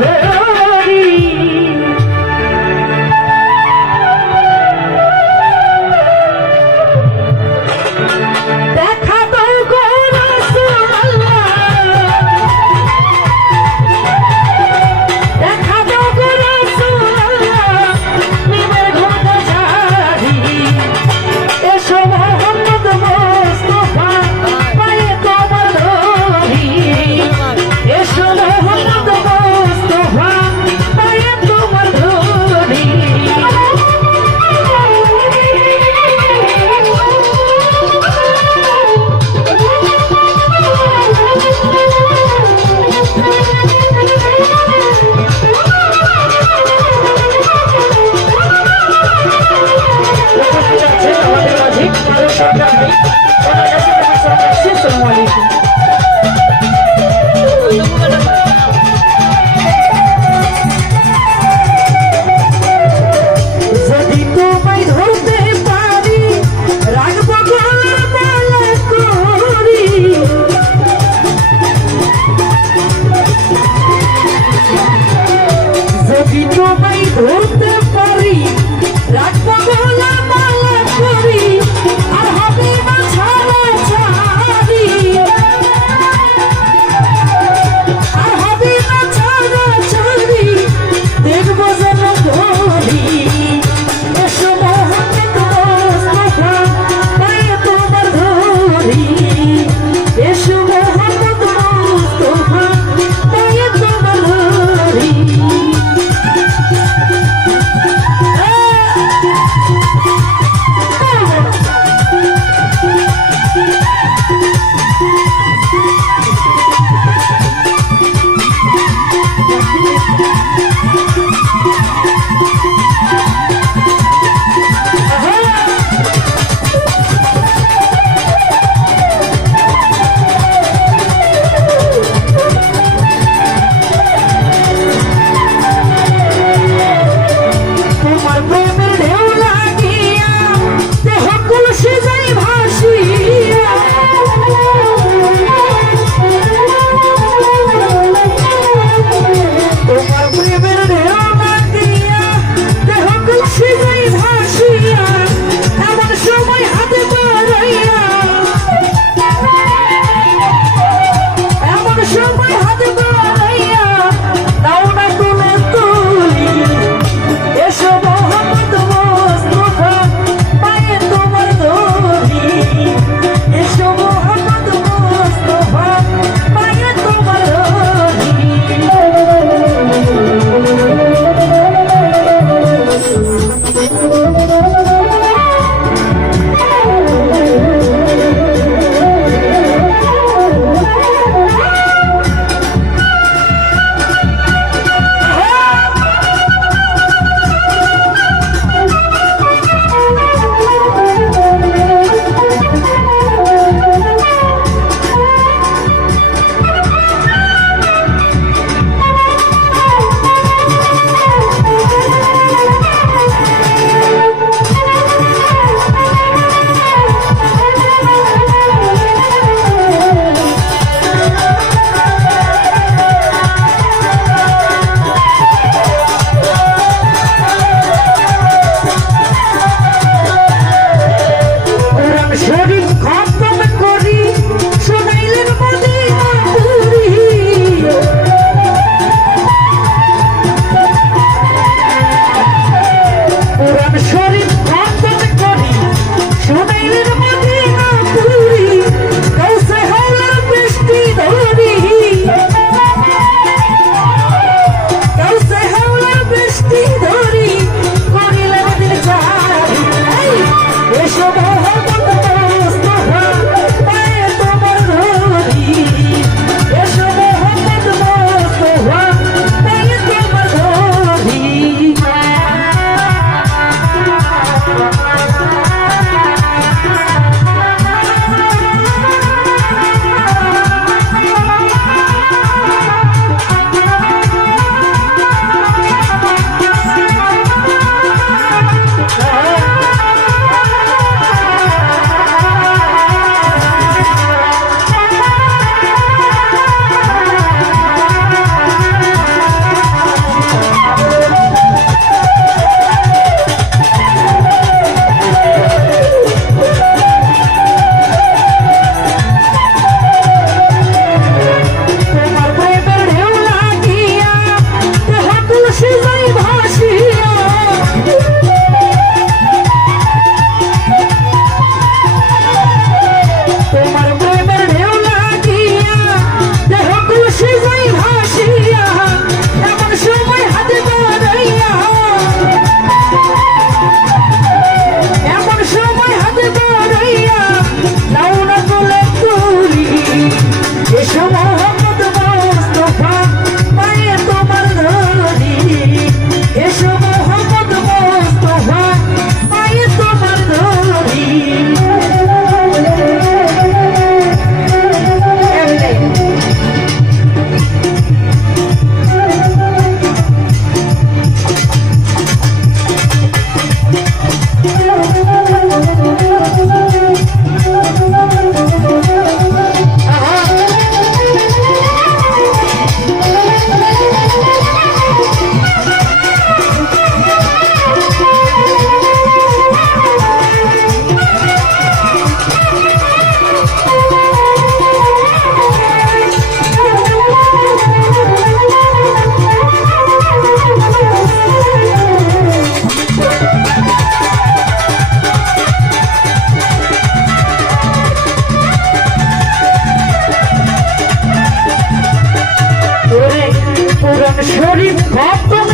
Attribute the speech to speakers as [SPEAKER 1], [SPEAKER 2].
[SPEAKER 1] Hey! শরীফ খতম